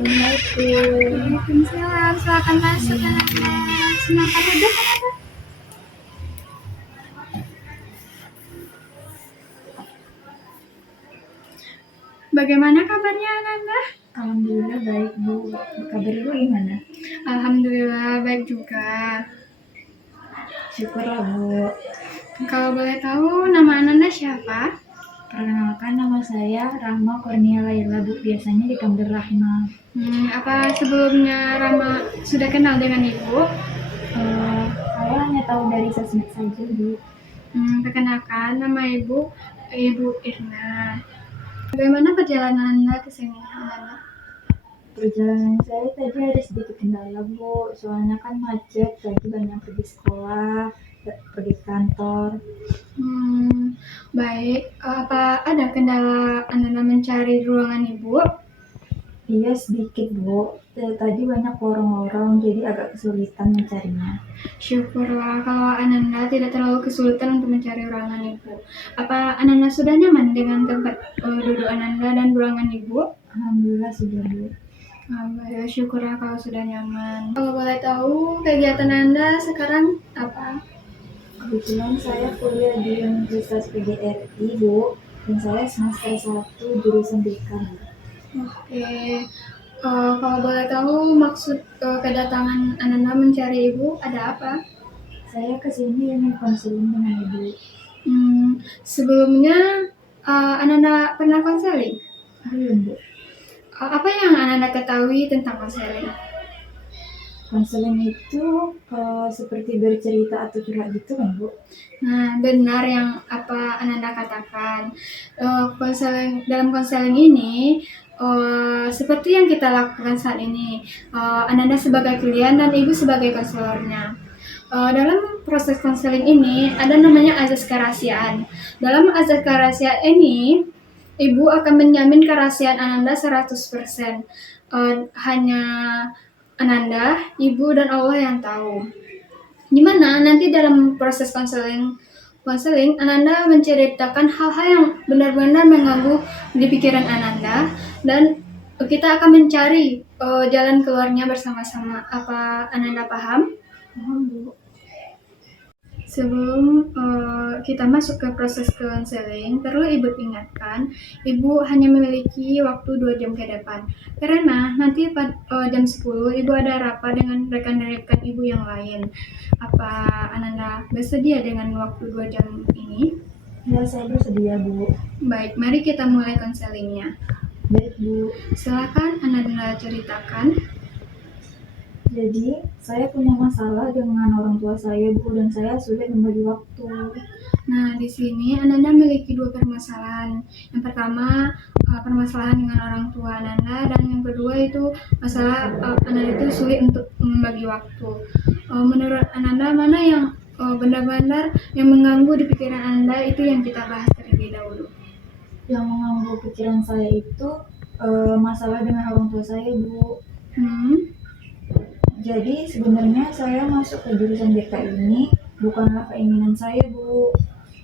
Assalamualaikum. Waalaikumsalam, silakan masuk Ananda. Silakan duduk Ananda. Bagaimana kabarnya Ananda? Alhamdulillah baik Bu. Kabar Ibu gimana? Alhamdulillah baik juga. Syukurlah Bu. Kalau boleh tahu nama Ananda siapa? Perkenalkan nama saya Rahma Kurnia Laila Bu. Biasanya dipanggil Rahma. Apa sebelumnya Rama sudah kenal dengan Ibu? Saya hanya tahu dari sosmed saja Bu. Perkenalkan nama Ibu Irna. Bagaimana perjalanan Anda ke sini Ananda? Perjalanan saya tadi ada sedikit kendala Bu. Soalnya kan macet, tadi banyak pergi sekolah, pergi kantor. Baik. Apa ada kendala Ananda mencari ruangan Ibu? Iya sedikit Bu. Tadi banyak lorong-lorong, jadi agak kesulitan mencarinya. Syukurlah kalau Ananda tidak terlalu kesulitan untuk mencari ruangan Ibu. Apa Ananda sudah nyaman dengan tempat duduk Ananda dan ruangan Ibu? Alhamdulillah sudah Bu. Ya, syukurlah kalau sudah nyaman. Kalau boleh tahu kegiatan Anda sekarang apa? Kebetulan saya kuliah di Universitas PGRI Bu, dan saya semester 1 jurusan BK. Oke. Kalau boleh tahu maksud kedatangan Ananda mencari Ibu ada apa? Saya kesini ingin konseling dengan Ibu. Sebelumnya Ananda pernah konseling? Belum Bu. Apa yang Ananda ketahui tentang konseling? Konseling itu seperti bercerita atau curhat gitu kan Bu? Nah, benar yang apa Ananda katakan. Dalam konseling ini seperti yang kita lakukan saat ini, Ananda sebagai klien dan Ibu sebagai konselornya. Dalam proses konseling ini ada namanya azas kerahasiaan. Dalam azas kerahasiaan ini, Ibu akan menjamin kerahasiaan Ananda 100%. Hanya Ananda, Ibu, dan Allah yang tahu. Dimana nanti dalam proses konseling Ananda menceritakan hal-hal yang benar-benar mengganggu di pikiran Ananda dan kita akan mencari jalan keluarnya bersama-sama. Apa Ananda paham? Paham Bu. Sebelum kita masuk ke proses konseling, perlu Ibu ingatkan, Ibu hanya memiliki waktu 2 jam ke depan. Karena nanti jam 10 Ibu ada rapat dengan rekan-rekan Ibu yang lain. Apa Ananda bersedia dengan waktu 2 jam ini? Ya, saya bersedia Bu. Baik, mari kita mulai konselingnya. Baik Bu. Silakan Ananda ceritakan. Jadi, saya punya masalah dengan orang tua saya Bu, dan saya sulit membagi waktu. Nah, di sini Ananda memiliki 2 permasalahan. Yang pertama, permasalahan dengan orang tua Ananda, dan yang kedua itu masalah Ananda itu sulit untuk membagi waktu. Menurut Ananda, mana yang benar-benar yang mengganggu di pikiran Ananda itu yang kita bahas terlebih dahulu. Yang mengganggu pikiran saya itu masalah dengan orang tua saya Bu. Jadi sebenarnya saya masuk ke jurusan BK ini bukanlah keinginan saya Bu.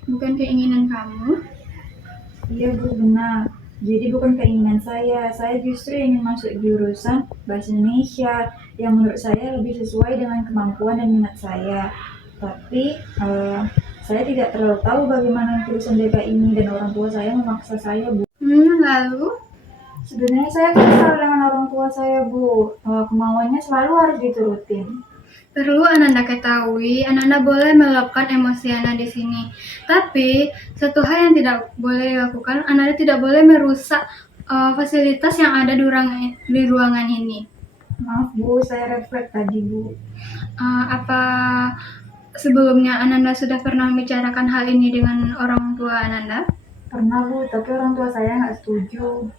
Bukan keinginan kamu? Iya Bu, benar. Jadi bukan keinginan saya justru ingin masuk jurusan Bahasa Indonesia yang menurut saya lebih sesuai dengan kemampuan dan minat saya. Tapi saya tidak terlalu tahu bagaimana jurusan BK ini dan orang tua saya memaksa saya Bu. Lalu? Sebenarnya saya kesal dengan orang tua saya Bu. Kemauannya selalu harus diturutin. Perlu Ananda ketahui, Ananda boleh meluapkan emosi Ananda di sini. Tapi satu hal yang tidak boleh dilakukan, Ananda tidak boleh merusak fasilitas yang ada di ruangan ini. Maaf Bu, saya refleks tadi Bu. Apa sebelumnya Ananda sudah pernah membicarakan hal ini dengan orang tua Ananda? Pernah Bu, tapi orang tua saya nggak setuju.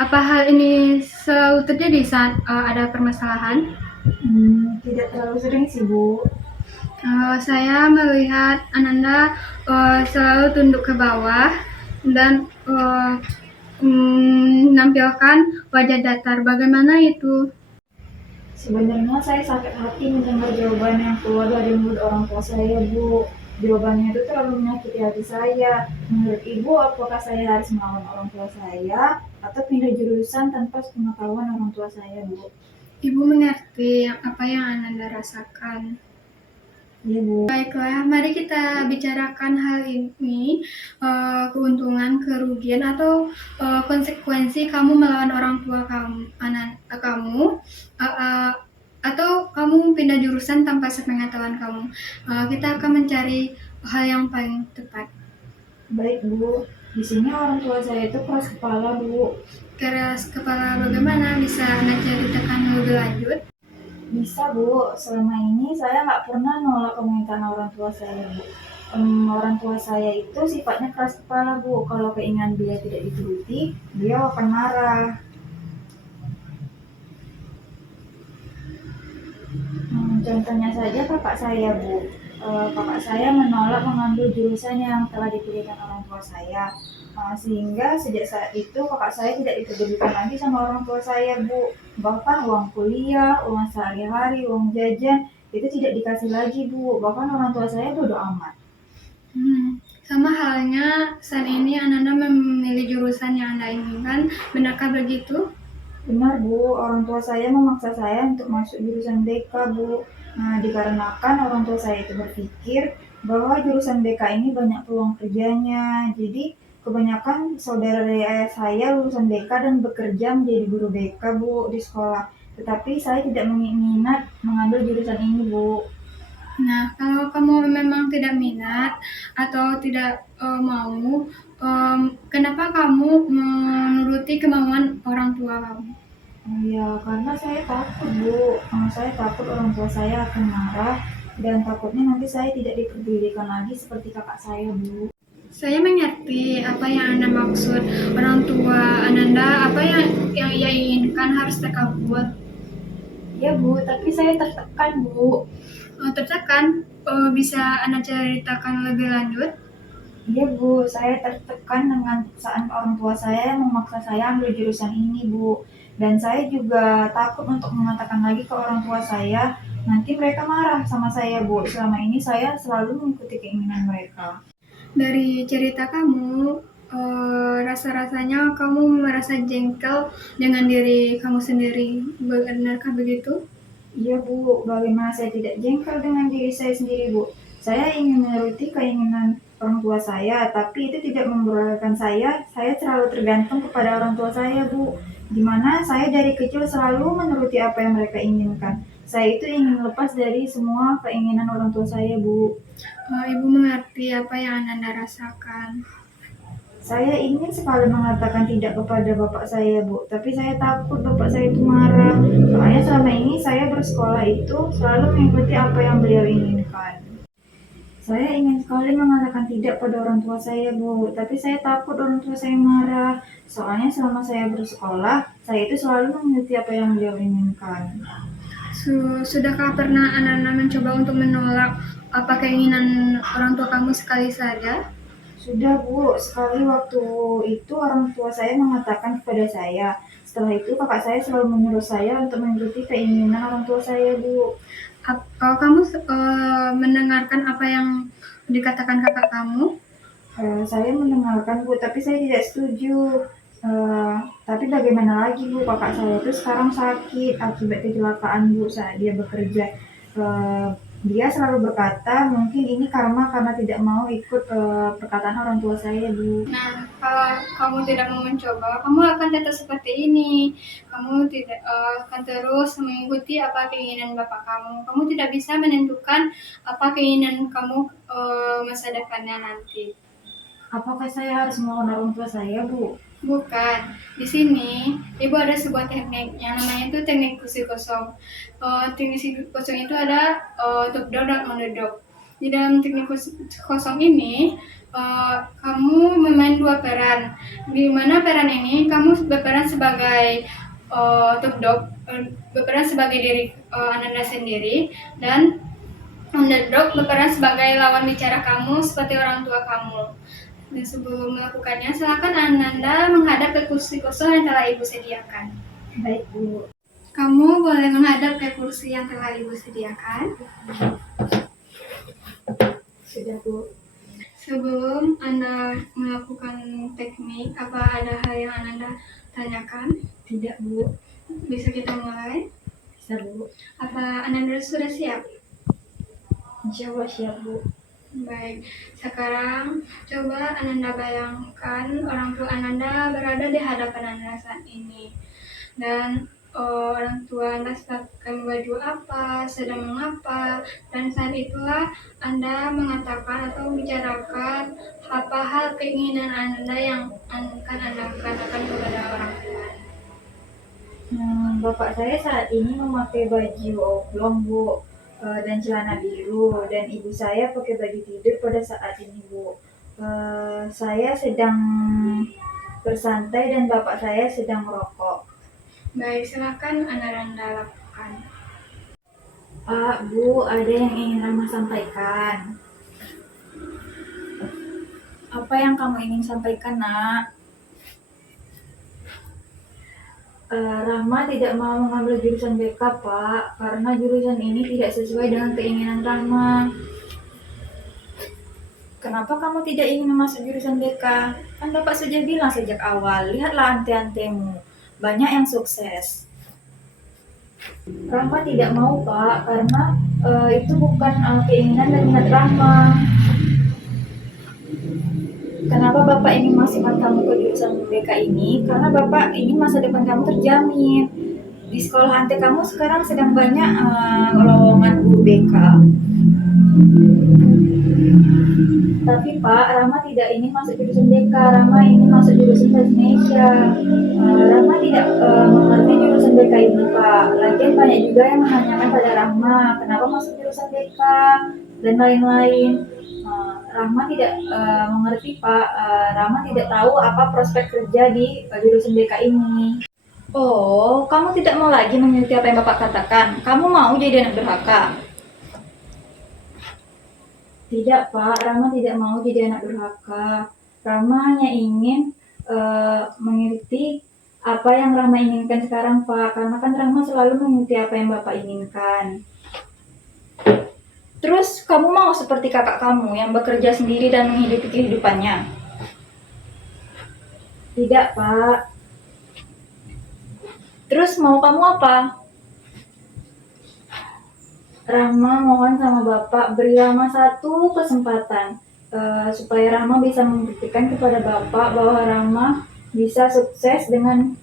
Apa hal ini selalu terjadi saat ada permasalahan? Tidak terlalu sering sih Bu. Saya melihat Ananda selalu tunduk ke bawah dan menampilkan wajah datar. Bagaimana itu? Sebenarnya saya sakit hati mendengar jawaban yang keluar dari mulut orang tua saya Bu. Jawabannya itu terlalu menyakiti hati saya. Menurut Ibu, apakah saya harus melawan orang tua saya atau pindah jurusan tanpa sepengetahuan orang tua saya, Bu? Ibu mengerti apa yang Ananda rasakan. Iya, Bu. Baiklah, mari kita bicarakan hal ini, keuntungan, kerugian, atau konsekuensi kamu melawan orang tua kamu, atau kamu pindah jurusan tanpa sepengetahuan kamu. Kita akan mencari hal yang paling tepat. Baik, Bu. Di sini orang tua saya itu keras kepala, Bu. Keras kepala bagaimana? Bisa Anda ceritakan lebih lanjut? Bisa, Bu. Selama ini saya nggak pernah nolak permintaan orang tua saya, Bu. Orang tua saya itu sifatnya keras kepala, Bu. Kalau keinginan dia tidak dituruti, dia akan marah. Contohnya saja kakak saya, Bu. Kakak saya menolak mengambil jurusan yang telah dipilihkan orang tua saya. Sehingga sejak saat itu kakak saya tidak dipedulikan lagi sama orang tua saya, Bu. Bahkan uang kuliah, uang sehari-hari, uang jajan itu tidak dikasih lagi, Bu. Bahkan orang tua saya bodo amat. Sama halnya saat ini Ananda memilih jurusan yang Anda inginkan, benarkah begitu? Benar, Bu. Orang tua saya memaksa saya untuk masuk jurusan BK, Bu. Dikarenakan orang tua saya itu berpikir bahwa jurusan BK ini banyak peluang kerjanya. Jadi, kebanyakan saudara saya lulusan BK dan bekerja menjadi guru BK, Bu, di sekolah. Tetapi saya tidak minat mengambil jurusan ini, Bu. Nah, kalau kamu memang tidak minat atau tidak mau, kenapa kamu menuruti kemauan orang tua kamu? Ya, karena saya takut, Bu. Saya takut orang tua saya akan marah dan takutnya nanti saya tidak diperdulikan lagi seperti kakak saya, Bu. Saya mengerti apa yang Anda maksud. Orang tua Ananda, apa yang ia inginkan harus terkabul. Ya, Bu, tapi saya tertekan, Bu. Tertekan, bisa Anda ceritakan lebih lanjut? Iya, Bu, saya tertekan dengan paksaan orang tua saya yang memaksa saya ambil jurusan ini, Bu. Dan saya juga takut untuk mengatakan lagi ke orang tua saya, nanti mereka marah sama saya, Bu. Selama ini saya selalu mengikuti keinginan mereka. Dari cerita kamu, rasa-rasanya kamu merasa jengkel dengan diri kamu sendiri. Benarkah begitu? Iya, Bu, bagaimana saya tidak jengkel dengan diri saya sendiri, Bu? Saya ingin menuruti keinginan orang tua saya, tapi itu tidak membolehkan saya selalu tergantung kepada orang tua saya, Bu. Dimana saya dari kecil selalu menuruti apa yang mereka inginkan. Saya itu ingin lepas dari semua keinginan orang tua saya, Bu. Ibu mengerti apa yang Anda rasakan. Saya ingin sekali mengatakan tidak kepada bapak saya, Bu, tapi saya takut bapak saya itu marah. Soalnya selama ini saya bersekolah itu selalu mengikuti apa yang beliau inginkan. Saya ingin sekali mengatakan tidak pada orang tua saya, Bu, tapi saya takut orang tua saya marah. Soalnya selama saya bersekolah, saya itu selalu mengikuti apa yang beliau inginkan. Sudahkah pernah Anda mencoba untuk menolak apa keinginan orang tua kamu sekali saja? Sudah, Bu, sekali waktu itu orang tua saya mengatakan kepada saya. Setelah itu kakak saya selalu menyuruh saya untuk mengikuti keinginan orang tua saya, Bu. Kamu mendengarkan apa yang dikatakan kakak kamu? Saya mendengarkan, Bu, tapi saya tidak setuju. Tapi bagaimana lagi, Bu, kakak saya itu sekarang sakit akibat kecelakaan, Bu, saat dia bekerja. Dia selalu berkata mungkin ini karena tidak mau ikut perkataan orang tua saya, Bu. Nah, kalau kamu tidak mau mencoba, kamu akan tetap seperti ini. Kamu tidak akan terus mengikuti apa keinginan bapak kamu. Kamu tidak bisa menentukan apa keinginan kamu masa depannya nanti. Apakah saya harus melawan orang tua saya, Bu? Bukan. Di sini, Ibu ada sebuah teknik yang namanya itu teknik kursi kosong. Teknik kursi kosong itu ada top down dan underdog. Di dalam teknik kursi kosong ini, kamu memain dua peran. Di mana peran ini kamu berperan sebagai top dog, berperan sebagai diri Ananda sendiri, dan underdog berperan sebagai lawan bicara kamu seperti orang tua kamu. Dan sebelum melakukannya, silakan Ananda menghadap ke kursi kosong yang telah Ibu sediakan. Baik, Bu. Kamu boleh menghadap ke kursi yang telah Ibu sediakan. Sudah, Bu. Sebelum Anda melakukan teknik, apa ada hal yang Anda tanyakan? Tidak, Bu. Bisa kita mulai? Bisa, Bu. Apa Anda sudah siap? Insya Allah siap, Bu. Baik, sekarang coba Ananda bayangkan orang tua Ananda berada di hadapan Anda saat ini. Dan orang tua Anda pakai baju apa, sedang mengapa, dan saat itulah Anda mengatakan atau bicarakan apa hal keinginan Anda yang akan Anda katakan kepada orang tua. Bapak saya saat ini memakai baju oblong, Bu, dan celana biru, dan ibu saya pakai baju tidur pada saat ini, Bu. Saya sedang bersantai dan bapak saya sedang merokok. Baik, silakan Anda lakukan. Pak, Bu, ada yang ingin Rama sampaikan. Apa yang kamu ingin sampaikan, Nak? Rahma tidak mau mengambil jurusan BK, Pak, karena jurusan ini tidak sesuai dengan keinginan Rahma. Kenapa kamu tidak ingin masuk jurusan BK? Kan Bapak sudah bilang sejak awal, lihatlah ante-antemu, banyak yang sukses. Rahma tidak mau, Pak, karena itu bukan keinginan dan minat Rahma. Kenapa Bapak ingin masukkan kamu ke jurusan BK ini? Karena Bapak ingin masa depan kamu terjamin. Di sekolah ante kamu sekarang sedang banyak lowongan guru BK. Tapi Pak, Rama tidak ingin masuk jurusan BK, Rama ingin masuk jurusan bahasa Indonesia. Rama tidak mengerti jurusan BK ini, Pak. Lagian banyak juga yang menanyakan pada Rama, kenapa masuk jurusan BK dan lain-lain. Rama tidak mengerti, Pak. Rama tidak tahu apa prospek kerja di jurusan BK ini. Oh, kamu tidak mau lagi mengikuti apa yang Bapak katakan? Kamu mau jadi anak durhaka? Tidak, Pak. Rama tidak mau jadi anak durhaka. Rama hanya ingin mengikuti apa yang Rama inginkan sekarang, Pak. Karena kan Rama selalu mengikuti apa yang Bapak inginkan. Terus kamu mau seperti kakak kamu yang bekerja sendiri dan menghidupi kehidupannya? Tidak, Pak. Terus mau kamu apa? Rama mohon sama Bapak, beri Rama satu kesempatan supaya Rama bisa membuktikan kepada Bapak bahwa Rama bisa sukses dengan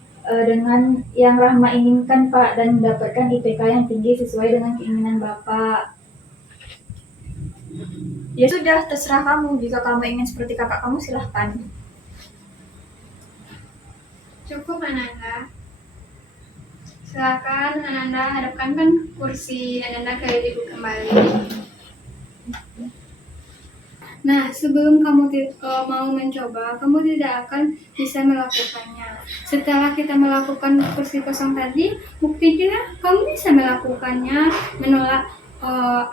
yang Rama inginkan, Pak, dan mendapatkan IPK yang tinggi sesuai dengan keinginan Bapak. Ya sudah, terserah kamu. Jika kamu ingin seperti kakak kamu, silahkan. Cukup, Ananda. Silakan Ananda hadapkan kan kursi Ananda ke ibu kembali. Nah, sebelum kamu mau mencoba, kamu tidak akan bisa melakukannya. Setelah kita melakukan kursi kosong tadi, buktinya kamu bisa melakukannya, menolak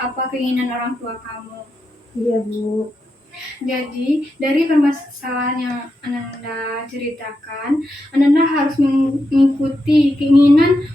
apa keinginan orang tua kamu. Iya, Bu. Jadi, dari permasalahan yang Ananda ceritakan, Ananda harus mengikuti keinginan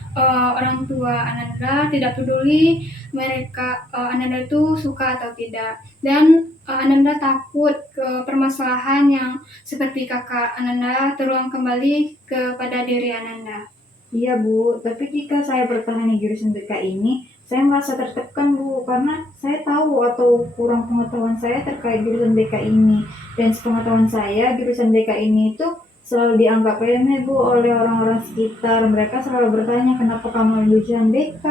orang tua Ananda, tidak peduli mereka Ananda itu suka atau tidak. Dan Ananda takut ke permasalahan yang seperti kakak Ananda terulang kembali kepada diri Ananda. Iya, Bu, tapi jika saya bertahan di jurusan BK ini, saya merasa tertekan, Bu, karena saya tahu atau kurang pengetahuan saya terkait jurusan BK ini. Dan sepengetahuan saya, jurusan BK ini itu selalu dianggap remeh, Bu, oleh orang-orang sekitar. Mereka selalu bertanya, kenapa kamu ambil jurusan BK?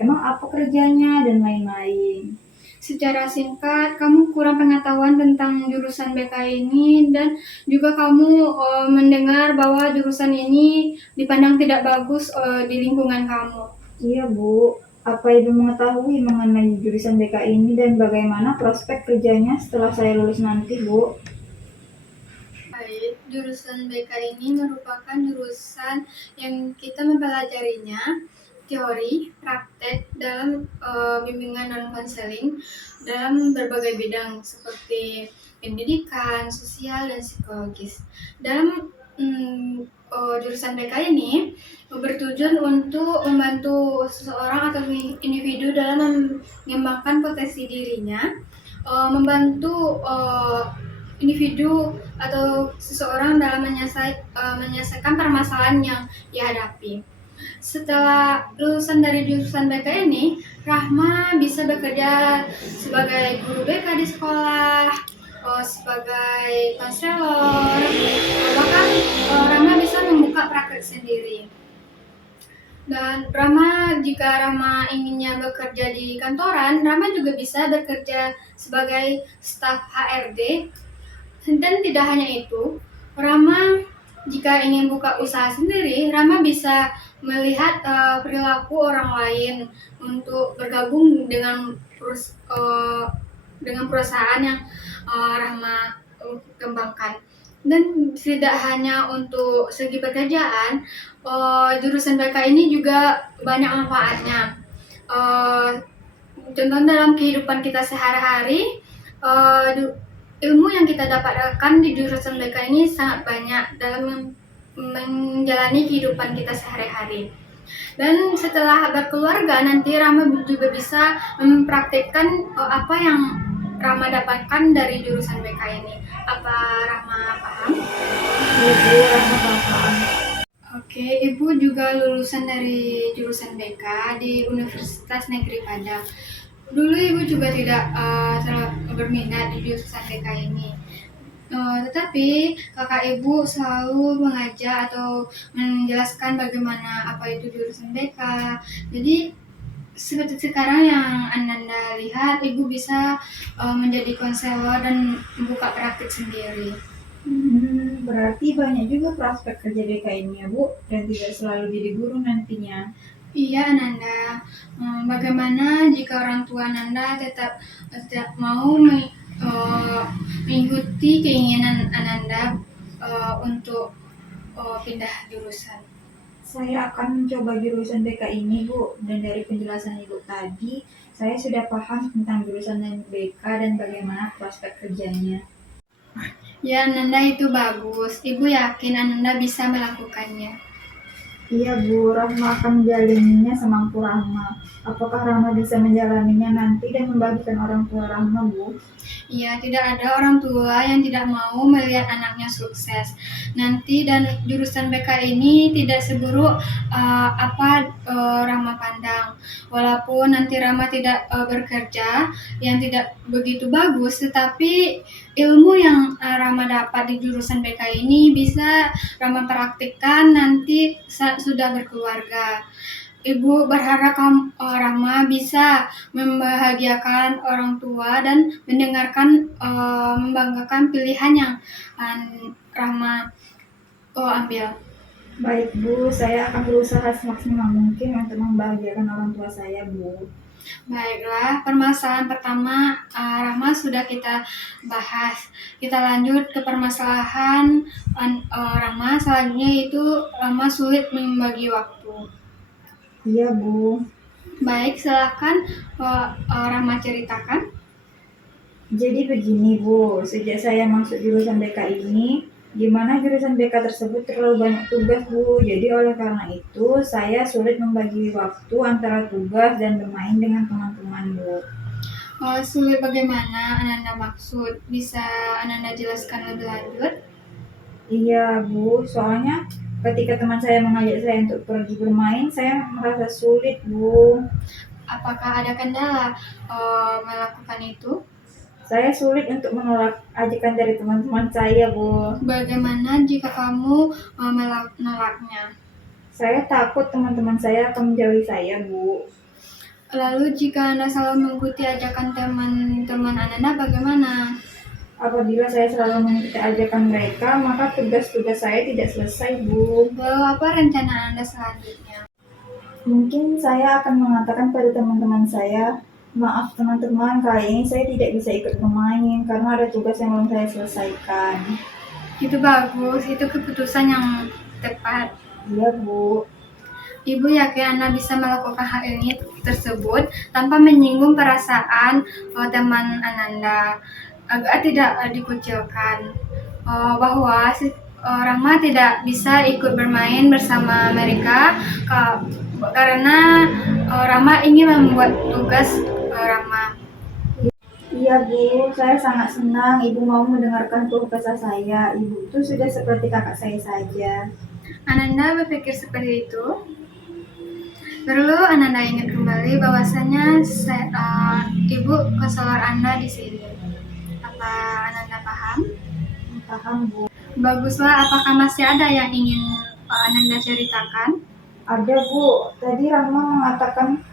Emang apa kerjanya? Dan lain-lain. Secara singkat, kamu kurang pengetahuan tentang jurusan BK ini dan juga kamu mendengar bahwa jurusan ini dipandang tidak bagus di lingkungan kamu. Iya, Bu. Apa Ibu mengetahui mengenai jurusan BK ini dan bagaimana prospek kerjanya setelah saya lulus nanti, Bu? Baik, jurusan BK ini merupakan jurusan yang kita mempelajarinya teori, praktek dalam bimbingan dan konseling dalam berbagai bidang seperti pendidikan, sosial, dan psikologis. Dalam jurusan BK ini bertujuan untuk membantu seseorang atau individu dalam mengembangkan potensi dirinya membantu individu atau seseorang dalam menyelesaikan permasalahan yang dihadapi. Setelah lulusan dari jurusan BK ini, Rahma bisa bekerja sebagai guru BK di sekolah, sebagai konselor, bahkan Rahma bisa membuka praktek sendiri. Dan jika Rahma inginnya bekerja di kantoran, Rahma juga bisa bekerja sebagai staf HRD. Dan tidak hanya itu, Rahma jika ingin buka usaha sendiri, Rahma bisa melihat perilaku orang lain untuk bergabung dengan perusahaan yang Rahma kembangkan. Dan tidak hanya untuk segi pekerjaan, jurusan BK ini juga banyak manfaatnya. Contoh dalam kehidupan kita sehari-hari, ilmu yang kita dapatkan di jurusan BK ini sangat banyak dalam menjalani kehidupan kita sehari-hari. Dan setelah berkeluarga, nanti Rahma juga bisa mempraktikkan apa yang Rahma dapatkan dari jurusan BK ini. Apa Rahma paham? Ibu, Rahma paham. Oke, Ibu juga lulusan dari jurusan BK di Universitas Negeri Padang. Dulu Ibu juga tidak terlalu berminat di jurusan BK ini. Tetapi kakak Ibu selalu mengajak atau menjelaskan bagaimana apa itu jurusan BK. Jadi seperti sekarang yang Ananda lihat, Ibu bisa menjadi konselor dan membuka praktik sendiri. Berarti banyak juga prospek kerja BK ini ya Bu, dan tidak selalu jadi guru nantinya. Iya Ananda, bagaimana jika orang tua Ananda tetap mau mengikuti keinginan Ananda untuk pindah jurusan? Saya akan mencoba jurusan BK ini Bu, dan dari penjelasan Ibu tadi, saya sudah paham tentang jurusan BK dan bagaimana prospek kerjanya. Ya Ananda, itu bagus. Ibu yakin Ananda bisa melakukannya. Iya Bu, Rahma akan menjalaninya semampu Rahma. Apakah Rahma bisa menjalaninya nanti dan membagikan orang tua Rahma Bu? Iya, tidak ada orang tua yang tidak mau melihat anaknya sukses nanti, dan jurusan BK ini tidak seburuk apa Rahma pandang. Walaupun nanti Rahma tidak bekerja yang tidak begitu bagus, tetapi ilmu yang Rahma dapat di jurusan BK ini bisa Rahma praktikkan nanti saat sudah berkeluarga. Ibu berharap Rahma bisa membahagiakan orang tua dan membanggakan pilihan yang Rahma ambil. Baik Bu, saya akan berusaha semaksimal mungkin untuk membahagiakan orang tua saya Bu. Baiklah, permasalahan pertama Rahma sudah kita bahas. Kita lanjut ke permasalahan Rahma selanjutnya, yaitu Rahma sulit membagi waktu. Iya Bu. Baik, silakan Rahma ceritakan. Jadi begini Bu, sejak saya masuk jurusan BK ini, di mana jurusan BK tersebut terlalu banyak tugas Bu. Jadi oleh karena itu, saya sulit membagi waktu antara tugas dan bermain dengan teman-teman Bu. Sulit bagaimana Ananda maksud? Bisa Ananda jelaskan lebih lanjut? Iya Bu, soalnya ketika teman saya mengajak saya untuk pergi bermain, saya merasa sulit Bu. Apakah ada kendala melakukan itu? Saya sulit untuk menolak ajakan dari teman-teman saya Bu. Bagaimana jika kamu menolaknya? Saya takut teman-teman saya akan menjauhi saya Bu. Lalu jika Anda selalu mengikuti ajakan teman-teman Anda, bagaimana? Apabila saya selalu mengikuti ajakan mereka, maka tugas-tugas saya tidak selesai Bu. Lalu apa rencana Anda selanjutnya? Mungkin saya akan mengatakan pada teman-teman saya, maaf teman-teman, kali ini saya tidak bisa ikut bermain karena ada tugas yang belum saya selesaikan. Itu bagus, itu keputusan yang tepat. Iya Bu. Ibu yakin Anda bisa melakukan hal ini tersebut tanpa menyinggung perasaan teman Ananda, agar tidak dikucilkan, bahwa Rahma tidak bisa ikut bermain bersama mereka karena Rahma ingin membuat tugas Rahma. Iya Bu, saya sangat senang Ibu mau mendengarkan keluh kesah saya. Ibu itu sudah seperti kakak saya saja. Ananda berpikir seperti itu. Perlu Ananda ingat kembali bahwasanya ibu konselor Anda di sini. Apa Ananda paham? Paham Bu. Baguslah. Apakah masih ada yang ingin Ananda ceritakan? Ada Bu, tadi Rama mengatakan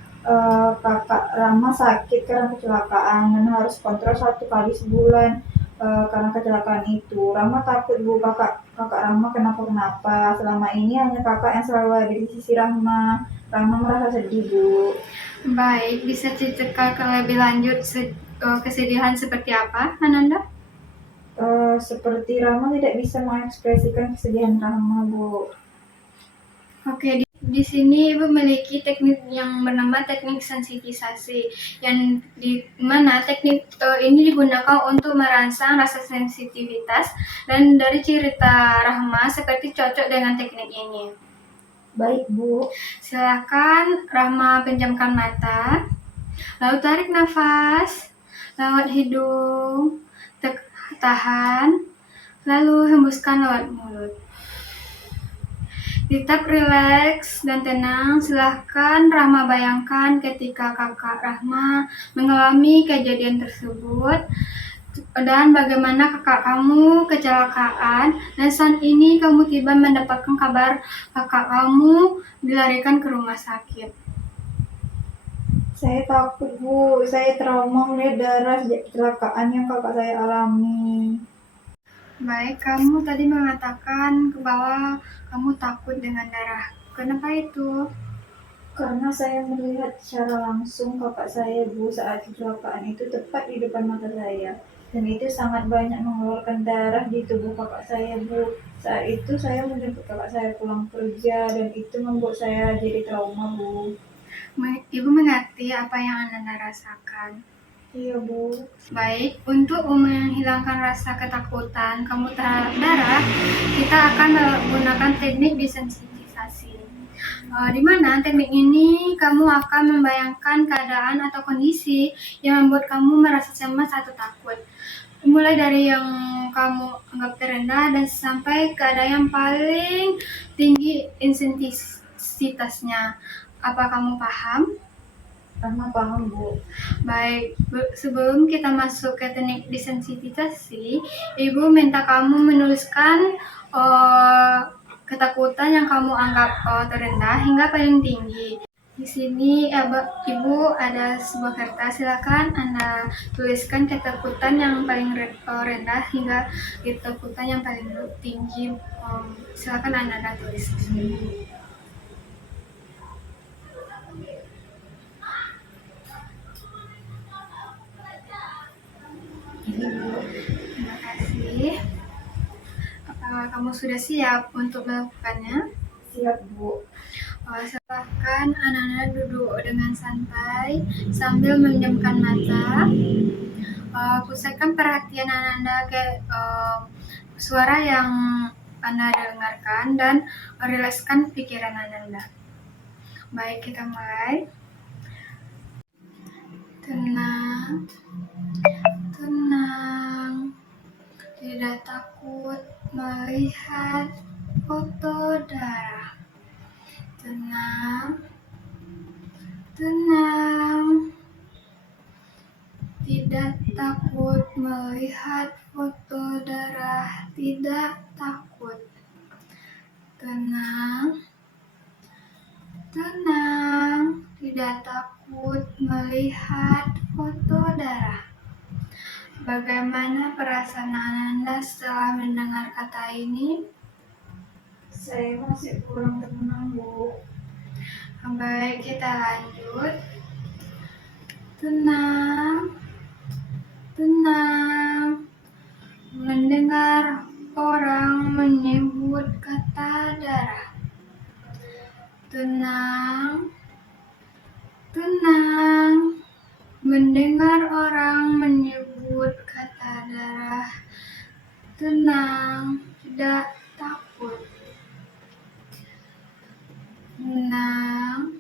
kakak Rama sakit karena kecelakaan dan harus kontrol 1 kali sebulan karena kecelakaan itu. Rama takut Bu, kakak Rama kenapa-kenapa. Selama ini hanya kakak yang selalu ada di sisi Rama. Rama merasa sedih Bu. Baik, bisa ceritakan lebih lanjut kesedihan seperti apa, Ananda? Seperti Rama tidak bisa mengekspresikan kesedihan Rama Bu. Oke, di sini Ibu memiliki teknik yang bernama teknik sensitisasi, yang di mana teknik ini digunakan untuk merangsang rasa sensitivitas, dan dari cerita Rahma seperti cocok dengan teknik ini. Baik Bu. Silakan Rahma pejamkan mata, lalu tarik nafas lewat hidung, tahan, lalu hembuskan lewat mulut. Tetap rileks dan tenang. Silahkan Rahma bayangkan ketika kakak Rahma mengalami kejadian tersebut dan bagaimana kakak kamu kecelakaan, dan saat ini kamu tiba mendapatkan kabar kakak kamu dilarikan ke rumah sakit. Saya takut Bu, saya trauma melihat darah sejak kecelakaan yang kakak saya alami. Baik, kamu tadi mengatakan bahwa kamu takut dengan darah. Kenapa itu? Karena saya melihat secara langsung kakak saya Bu saat kecelakaan itu tepat di depan mata saya. Dan itu sangat banyak mengeluarkan darah di tubuh kakak saya Bu. Saat itu saya menjemput kakak saya pulang kerja dan itu membuat saya jadi trauma Bu. Ibu mengerti apa yang Anda rasakan. Iya Bu. Baik, untuk menghilangkan rasa ketakutan kamu terhadap darah, kita akan menggunakan teknik desensitisasi. Di mana teknik ini kamu akan membayangkan keadaan atau kondisi yang membuat kamu merasa cemas atau takut. Mulai dari yang kamu anggap terendah dan sampai ke ada yang paling tinggi intensitasnya. Apa kamu paham? Karena paham Bu. Baik, sebelum kita masuk ke teknik desensitisasi, Ibu minta kamu menuliskan ketakutan yang kamu anggap terendah hingga paling tinggi. Di sini Ibu ada sebuah kertas, silakan Anda tuliskan ketakutan yang paling rendah hingga ketakutan yang paling tinggi. Silakan Anda tulis di sini. Terima kasih. Apakah kamu sudah siap untuk melakukannya? Siap Bu. Silakan anak-anak duduk dengan santai sambil memejamkan mata. Pusatkan perhatian Anda ke suara yang Anda dengarkan dan rilekskan pikiran Anda. Baik, kita mulai. Tenang, tenang, tidak takut melihat foto darah. Tenang, tenang, tidak takut melihat foto darah, tidak takut. Tenang, tenang, tidak takut melihat foto darah. Bagaimana perasaan Anda setelah mendengar kata ini? Saya masih kurang tenang Bu. Baik, kita lanjut. Tenang, tenang, mendengar orang menyebut kata darah. Tenang, tenang, mendengar orang menyebut kata darah. Tenang, tidak takut. Tenang,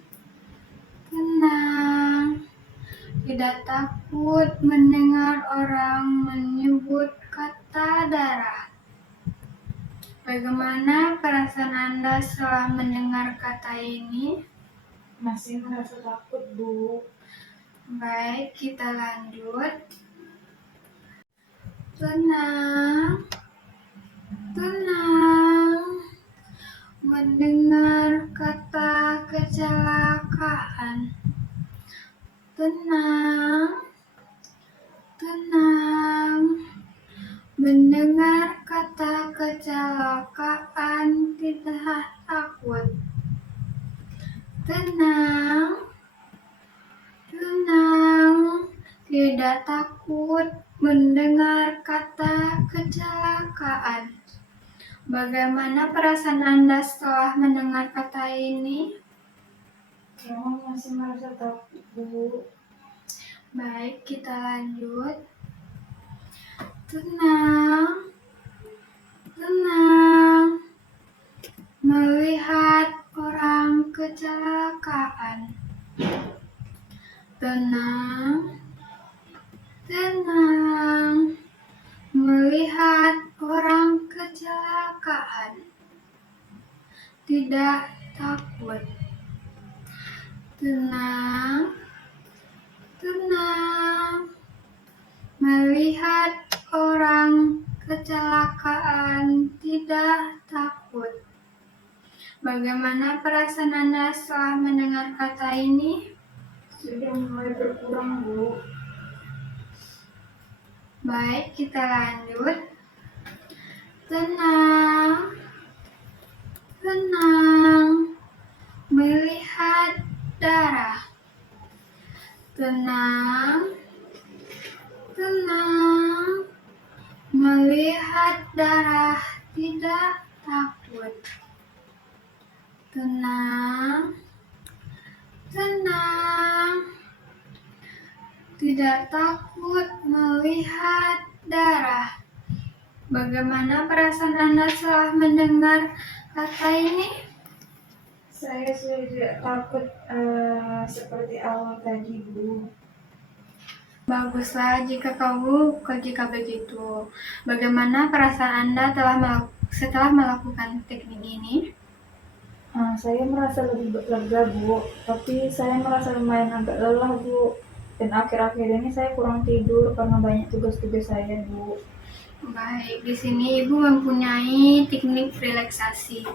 tenang, tidak takut takut mendengar orang menyebut kata darah. Bagaimana perasaan Anda setelah mendengar kata ini? Masih merasa takut, Bu. Baik, kita lanjut. Tenang, tenang. Mendengar kata kecelakaan. Tenang, tenang. Mendengar kata kecelakaan tidak takut. Tenang, tenang. Tidak takut mendengar kata kecelakaan. Bagaimana perasaan Anda setelah mendengar kata ini? Memang masih merasa takut, Bu. Baik, kita lanjut. Tenang, tenang. Melihat orang kecelakaan. Tenang, tenang. Melihat orang kecelakaan. Tidak takut. Tenang, tenang. Melihat orang kecelakaan tidak takut. Bagaimana perasaan Anda setelah mendengar kata ini? Sudah mulai berkurang, Bu. Baik, kita lanjut. Tenang, tenang. Melihat darah. Tenang, tenang. Melihat darah tidak takut. Tenang, tenang. Tidak takut melihat darah. Bagaimana perasaan Anda setelah mendengar kata ini? Saya sudah tidak takut seperti awal tadi, Bu. Baguslah jika begitu. Bagaimana perasaan Anda setelah melakukan teknik ini? Saya merasa lebih lega, Bu. Tapi saya merasa lumayan agak lelah, Bu. Dan akhir-akhir ini saya kurang tidur karena banyak tugas-tugas saya, Bu. Baik, di sini Ibu mempunyai teknik relaksasi.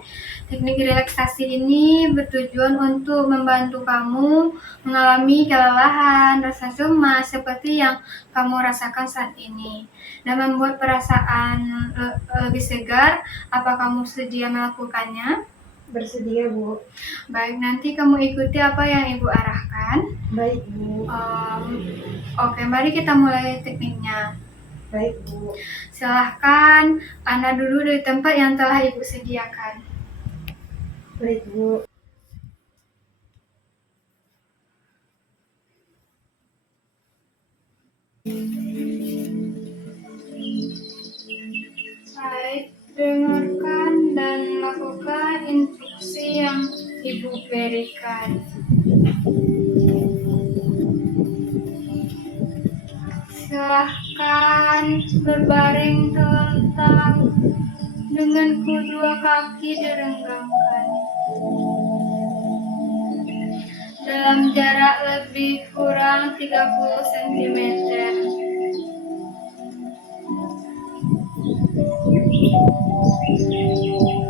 Teknik relaksasi ini bertujuan untuk membantu kamu mengalami kelelahan, rasa cemas seperti yang kamu rasakan saat ini, dan membuat perasaan lebih segar. Apa kamu sedia melakukannya? Bersedia, Bu. Baik, nanti kamu ikuti apa yang Ibu arahkan. Baik, Bu. Oke, mari kita mulai tekniknya. Baik, Bu. Silahkan Anda duduk di tempat yang telah Ibu sediakan. Baik, Bu. Baik, dengarkan dan lakukan instruksi yang Ibu berikan. Silahkan berbaring telentang dengan kedua kaki direnggangkan dalam jarak lebih kurang 30 cm.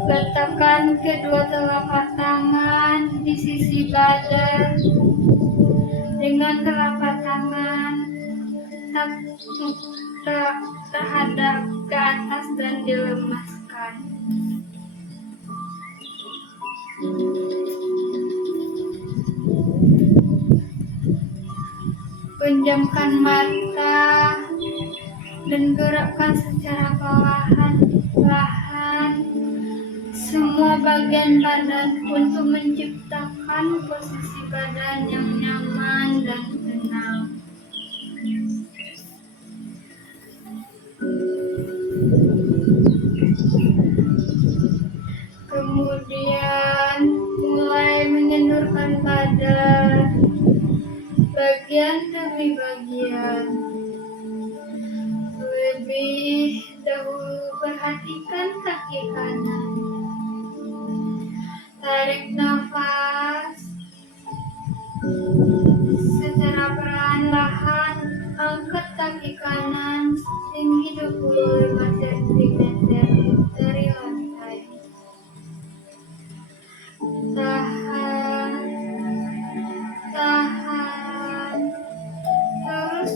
Letakkan kedua telapak tangan di sisi badan dengan telapak tangan terhadap ke atas dan dilemaskan. Pejamkan mata dan gerakkan secara perlahan semua bagian badan untuk menciptakan posisi badan yang nyaman dan tenang. Kemudian mulai mengendurkan badan. Bagian demi bagian. Lebih dahulu perhatikan kaki kanan. Tarik nafas. Secara perlahan-lahan angkat kaki kanan setinggi 25 cm dari lantai. Tahan, tahan, terus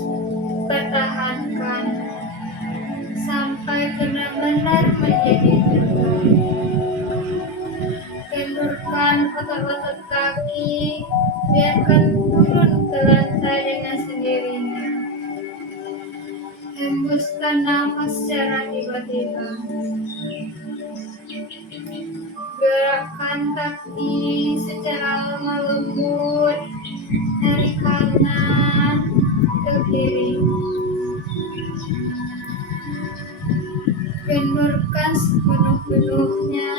pertahankan sampai benar-benar menjadi tegak. Kendurkan otot-otot kaki, biarkan turun ke lantai dengan sendirinya. Hembuskan nafas secara tiba-tiba. Gerakkan kaki secara lemah lembut dari kanan ke kiri. Kendurkan sepenuh-penuhnya,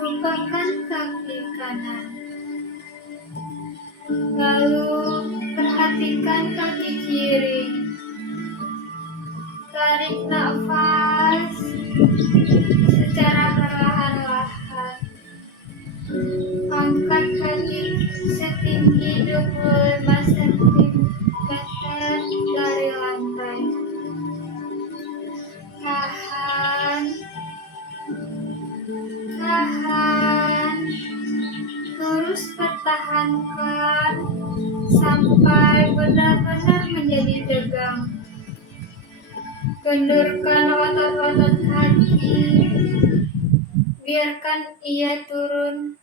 lupakan kaki kanan. Lalu perhatikan kaki kiri. Tarik nafas secara perlahan-lahan. Angkat kaki setinggi 25 cm dari lantai. Tahan, tahan, terus pertahankan sampai benar-benar menjadi tegang. Kendurkan otot-otot kaki, biarkan ia turun.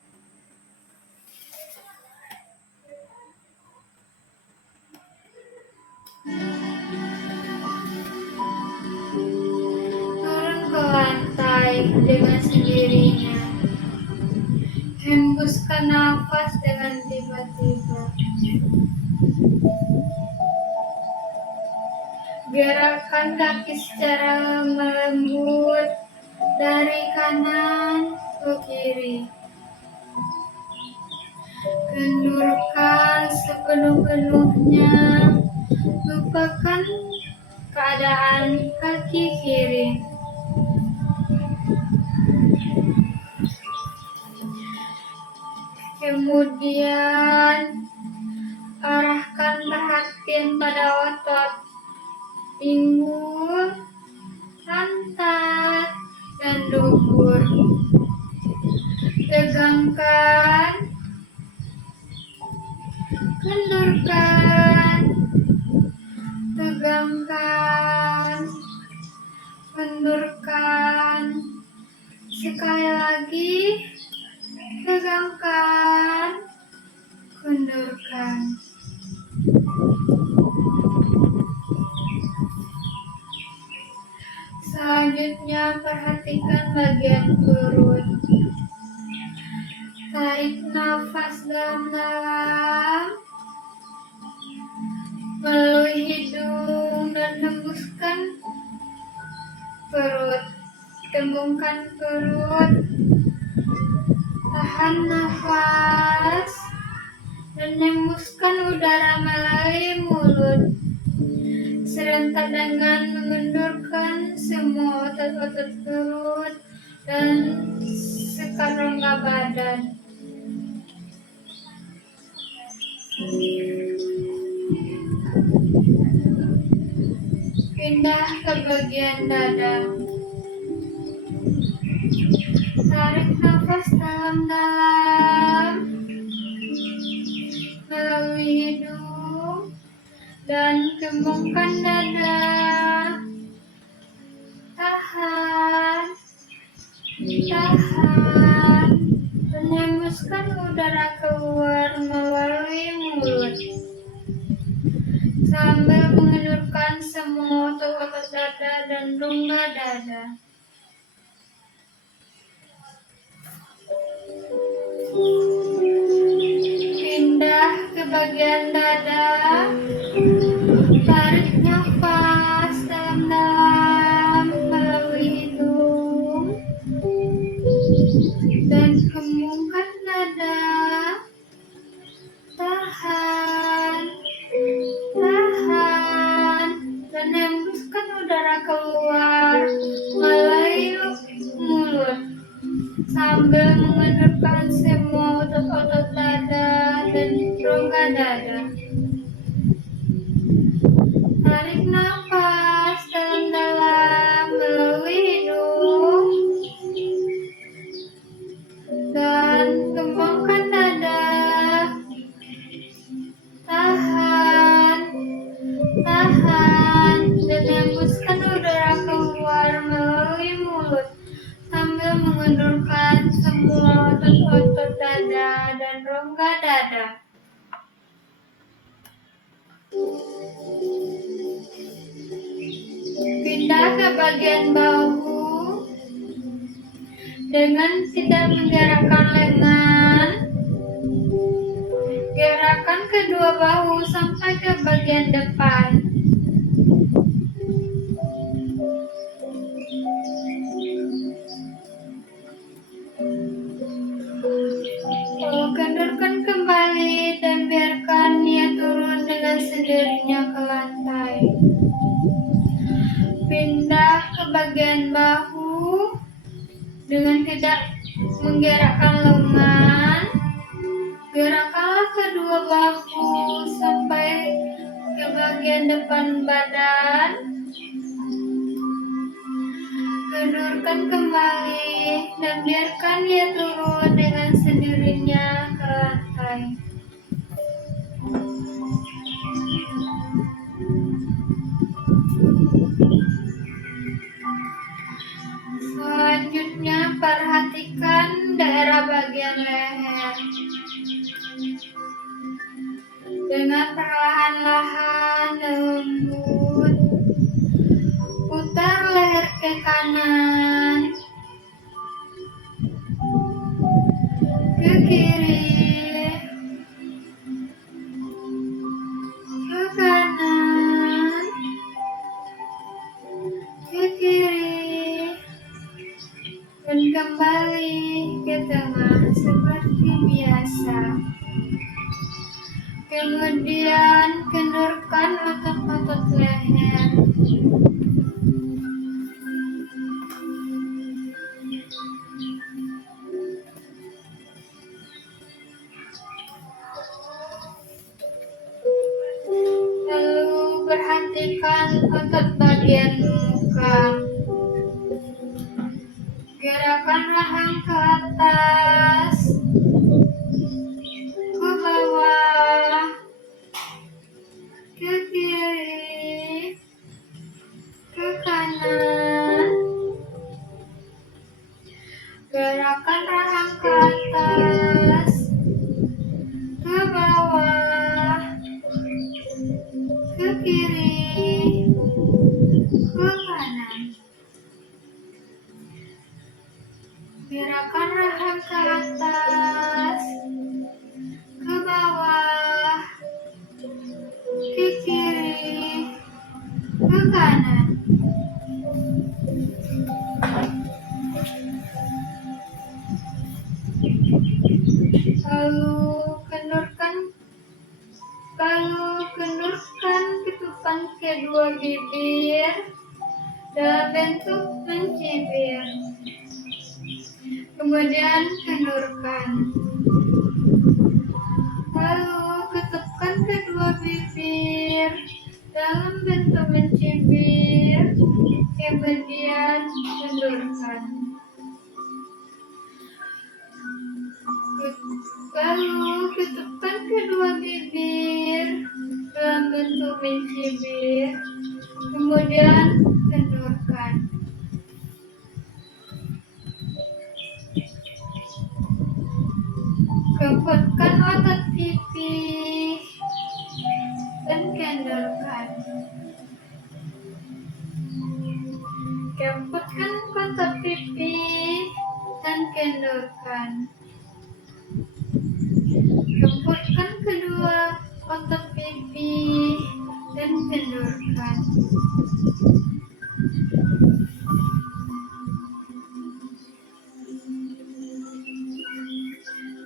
Turun ke lantai dengan sendirinya. Hembuskan nafas dengan tiba-tiba. Gerakkan kaki secara lembut dari kanan ke kiri. Kendurkan sepenuh-penuhnya. Lupakan keadaan kaki kiri. Kemudian arahkan perhatian pada otot pinggul, pantat, dan dubur. Tegangkan, kendurkan, tegangkan, kendurkan. Sekali lagi, tegangkan, kendurkan. Selanjutnya perhatikan bagian perut. Tarik nafas dalam-dalam melalui hidung dan hembuskan perut. Kembungkan perut. Tahan nafas dan hembuskan udara melalui mulut. Serentak dengan mengendurkan semua otot-otot perut dan sekat rongga badan. Pindah ke bagian dada. Tarik nafas dalam-dalam melalui hidung dan kembangkan dada. Tahan, tahan, dan hembuskan udara keluar melalui mulut sambil mengendurkan semua otot-otot dada dan rongga dada. Pindah ke bagian dada. Tarik nafas dalam-dalam melalui hidung dan kembangkan dada. Tahan, sambil mengendurkan semua otot-otot dada dan rongga dada. Tarik nafas dalam-dalam melalui hidung dan kembangkan dada. Tahan, tahan, dan hembuskan udara keluar melalui mulut sambil mengendurkan semua otot-otot dada dan rongga dada. Pindah ke bagian bahu dengan tidak menggerakkan lengan. Gerakan kedua bahu sampai ke bagian depan. Kendurkan kembali dan biarkan ia turun dengan sendirinya ke lantai. Pindah ke bagian bahu dengan tidak menggerakkan lengan. Gerakkanlah kedua bahu sampai ke bagian depan badan. Kendurkan kembali dan biarkan ia turun dengan sendirinya ke lantai. Selanjutnya perhatikan daerah bagian leher. Dengan perlahan-lahan dan lembut, putar leher ke kanan, ke kiri, ke kanan, ke kiri, dan kembali ke tengah seperti biasa. Kemudian kendurkan otot-otot leher. Lalu perhatikan otot bagian muka. Gerakan rahang ke atas, ke bawah, ke kiri, ke kanan. Gerakan rahang ke atas, ke bawah, ke kiri, ke kanan. Gerakan rahang ke atas, ke bawah, ke kiri, ke kanan. Lalu kendurkan ketukan kedua bibir dalam bentuk mencibir. Kemudian kendurkan. Lalu ketupkan kedua bibir dalam bentuk mencibir. Kemudian kendurkan. Lalu ketupkan kedua bibir dalam bentuk mencibir. Kemudian kendurkan. Kemputkan otot pipi dan kendurkan. Kemputkan otot pipi dan kendurkan. Kemputkan kedua otot pipi dan kendurkan.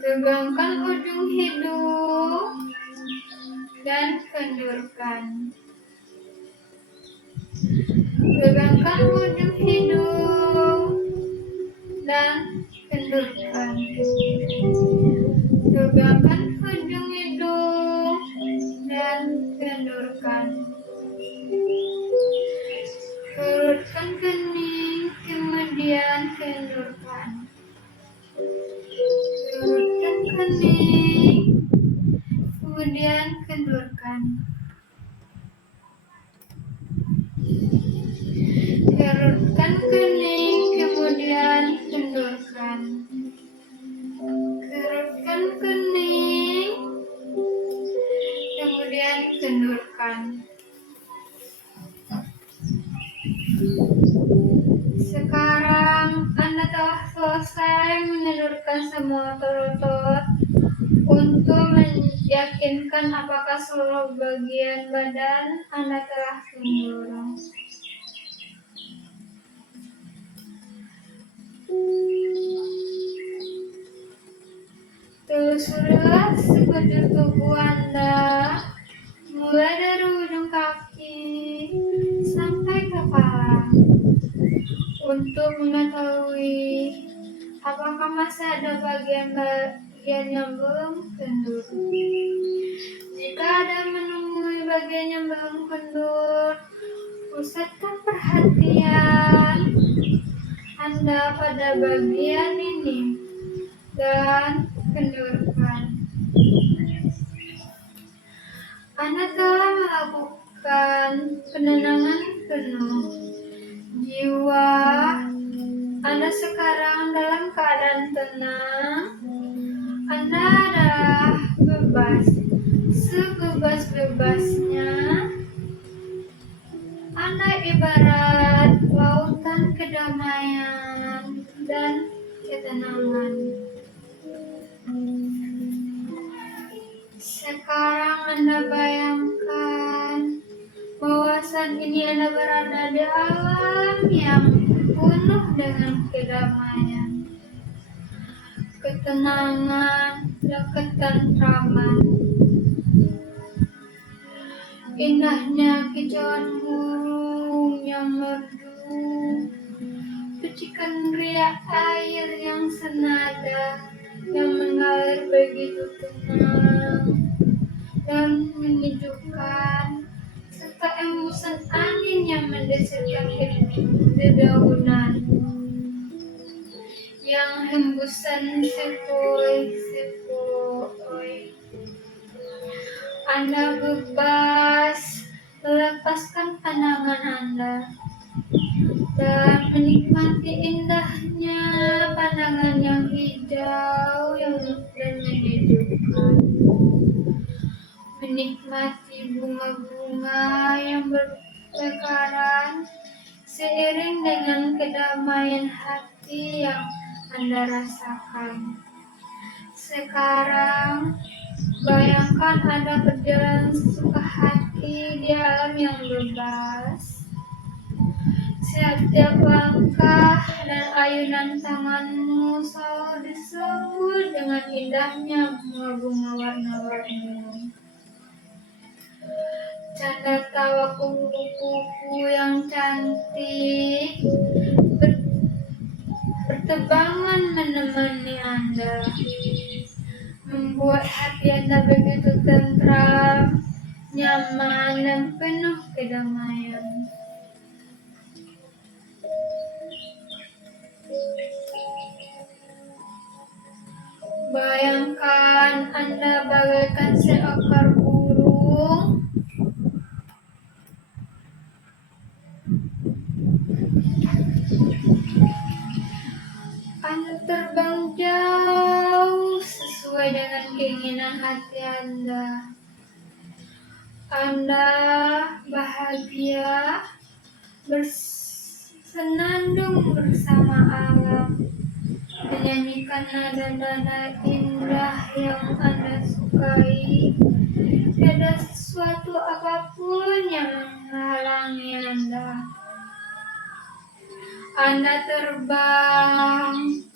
Tegangkan ujung hidung dan kendurkan. Tegangkan ujung hidung dan kendurkan. Tegakkan ujung hidung dan kendurkan. Kerutkan kening, kemudian kendurkan. Kerutkan kening, kemudian kendurkan. Kerutkan kening, kemudian kendurkan. Kerutkan kening, kemudian kendurkan. Sekarang Anda telah selesai mengendurkan semua otot untuk meyakinkan apakah seluruh bagian badan Anda telah kendur. Telusurilah sekujur tubuh Anda, mulai dari ujung kaki sampai kepala, untuk mengetahui apakah masih ada bagian yang belum kendur. Jika ada menemui bagian yang belum kendur, pusatkan perhatian Anda pada bagian ini dan kendurkan. Anda telah melakukan penenangan penuh. Jiwa Anda sekarang dalam keadaan tenang. Anda adalah bebas, sebebas-bebasnya. Anda ibarat lautan kedamaian dan ketenangan. Sekarang Anda bayangkan bahwa saat ini Anda berada di alam yang penuh dengan kedamaian, ketenangan, dan ketentraman. Indahnya kicauan burung yang merdu, percikan riak air yang senada, yang mengalir begitu tenang dan menyejukkan, serta embusan angin yang mendesikkan dedaunan, yang hembusan sepoi-sepoi. Anda bebas melepaskan pandangan Anda dan menikmati indahnya pandangan yang hijau dan menyejukkan. Menikmati bunga-bunga yang bermekaran seiring dengan kedamaian hati yang Anda rasakan. Sekarang, bayangkan Anda berjalan sesuka hati di alam yang bebas. Setiap langkah dan ayunan tanganmu selalu disebut dengan indahnya bunga-bunga warna-warni. Canda tawa kupu-kupu yang cantik bertebangan menemani Anda, membuat hati Anda begitu tentram, nyaman, dan penuh kedamaian. Bayangkan Anda bagaikan seekor burung Anda terbang jauh sesuai dengan keinginan hati Anda. Anda bahagia bersenandung bersama alam, menyanyikan nada-nada indah yang Anda sukai. Tiada sesuatu apapun yang menghalangi Anda. Anda terbang,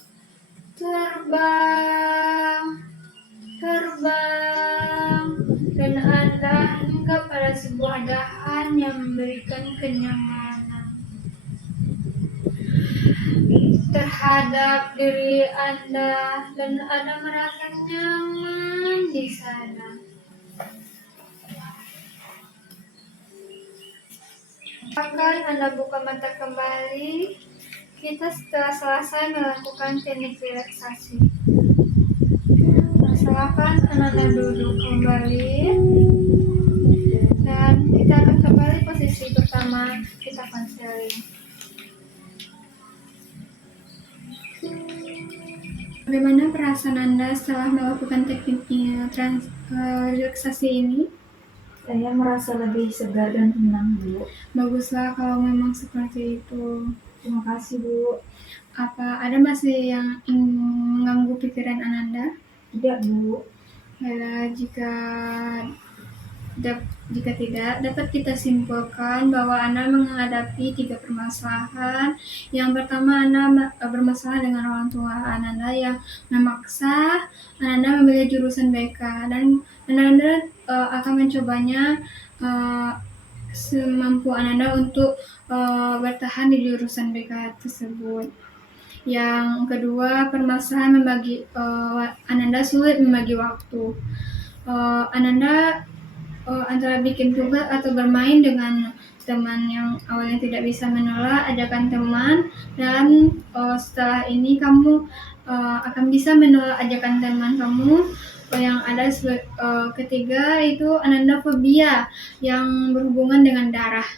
dan Anda hinggap pada sebuah dahan yang memberikan kenyamanan. Terhadap diri Anda dan Anda merasa nyaman di sana. Akan Anda buka mata kembali, kita setelah selesai melakukan teknik relaksasi. Silakan Anda duduk kembali dan kita akan kembali posisi pertama kita konseling. Bagaimana perasaan Anda setelah melakukan teknik relaksasi ini? Saya merasa lebih segar dan tenang, Bu. Baguslah kalau memang seperti itu. Terima kasih, Bu. Apa ada masih yang mengganggu pikiran Ananda? Tidak, Bu. Baiklah, jika tidak, dapat kita simpulkan bahwa Anda menghadapi 3 permasalahan. Yang pertama, Anda bermasalah dengan orang tua Anda yang memaksa Anda memilih jurusan BK, dan Anda akan mencobanya semampu Anda untuk bertahan di jurusan BK tersebut. Yang kedua, permasalahan Ananda sulit membagi waktu. Ananda antara bikin tugas atau bermain dengan teman yang awalnya tidak bisa menolak ajakan teman, dan setelah ini kamu akan bisa menolak ajakan teman kamu. Yang ada ketiga itu Ananda fobia yang berhubungan dengan darah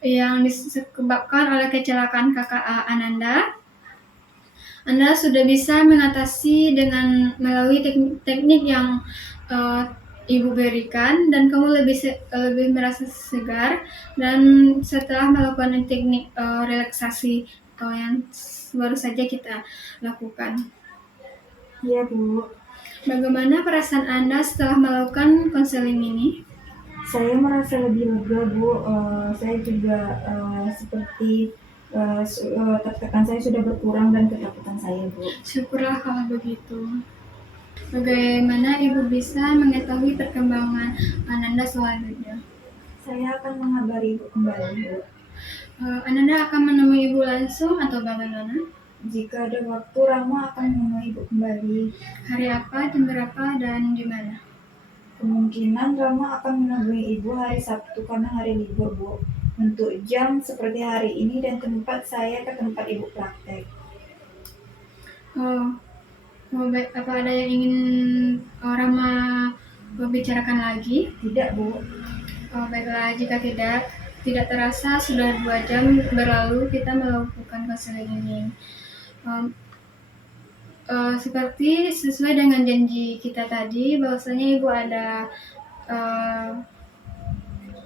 yang disebabkan oleh kecelakaan kakak Ananda. Anda sudah bisa mengatasi dengan melalui teknik yang Ibu berikan, dan kamu lebih merasa segar dan setelah melakukan teknik relaksasi yang baru saja kita lakukan. Iya, Bu. Bagaimana perasaan Anda setelah melakukan konseling ini? Saya merasa lebih lega, Bu. Saya juga seperti tertekan saya sudah berkurang dan ketakutan saya, Bu. Syukurlah kalau begitu. Bagaimana Ibu bisa mengetahui perkembangan Ananda selanjutnya? Saya akan mengabari Ibu kembali, Bu. Ananda akan menemui Ibu langsung atau bagaimana? Jika ada waktu, Rama akan menemui Ibu kembali. Hari apa, jam berapa, dan di mana? Kemungkinan Rama akan menemui Ibu hari Sabtu karena hari libur, Bu. Untuk jam seperti hari ini dan tempat, saya ke tempat Ibu praktek. Baik, apa ada yang ingin Rama bicarakan lagi? Tidak, Bu. Baiklah, jika tidak terasa sudah 2 jam berlalu kita melakukan konseling ini. Seperti sesuai dengan janji kita tadi, bahwasanya Ibu ada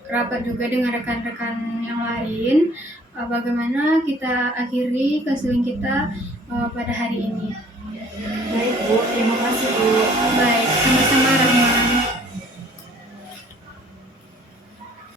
rapat juga dengan rekan-rekan yang lain. Bagaimana kita akhiri konseling kita pada hari ini? Baik, Bu. Terima kasih, Bu. Baik, sama-sama